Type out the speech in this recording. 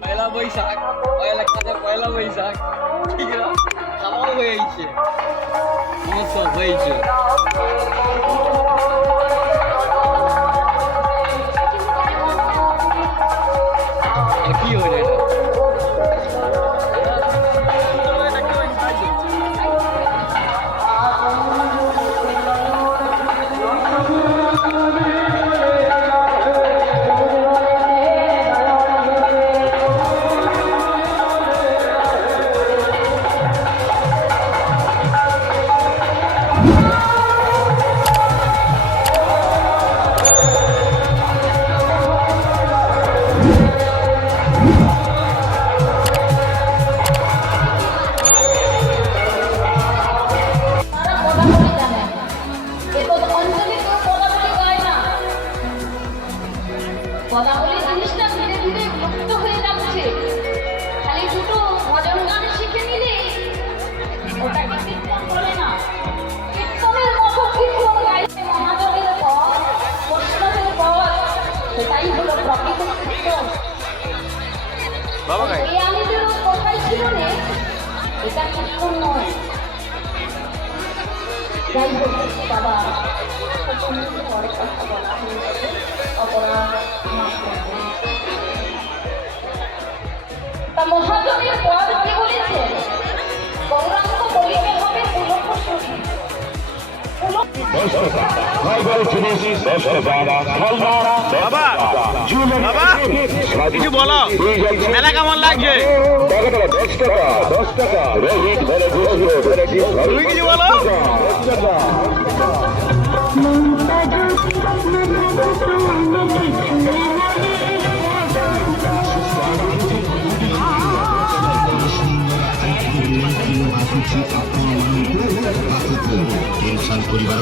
পয়লা বৈশাখ, পয়লা কাজে পয়লা বৈশাখ, ঠিক না? খাওয়াও হয়েছে, সমস্ত হয়েছে। কি হলো এটা? পদাবলী জিনিসটা ধীরে ধীরে লুপ্ত হয়ে যাচ্ছে। খালি দুটো ভজন গান শিখে নিলে ওটাকে কীর্তন করে না। কীর্তনের মতো কীর্তন গাইলে মহাজনের পথ, বৈষ্ণবের পথ, সেটাই হলো প্রকৃত কীর্তন। এই আমাদেরও কথাই ছিল না, এটা কীর্তন নয়। যাই হোক বাবা, পরে কথা বলা হয়ে যাবে, অপরাধ মাফ করবেন। তা মহাজনের পদ কি বলেছেন? গৌরাঙ্গ বলিতে হবে পুলক শরী। কিছু বলো, মেলা কেমন লাগছে? তুমি কিছু বলো। পরিবার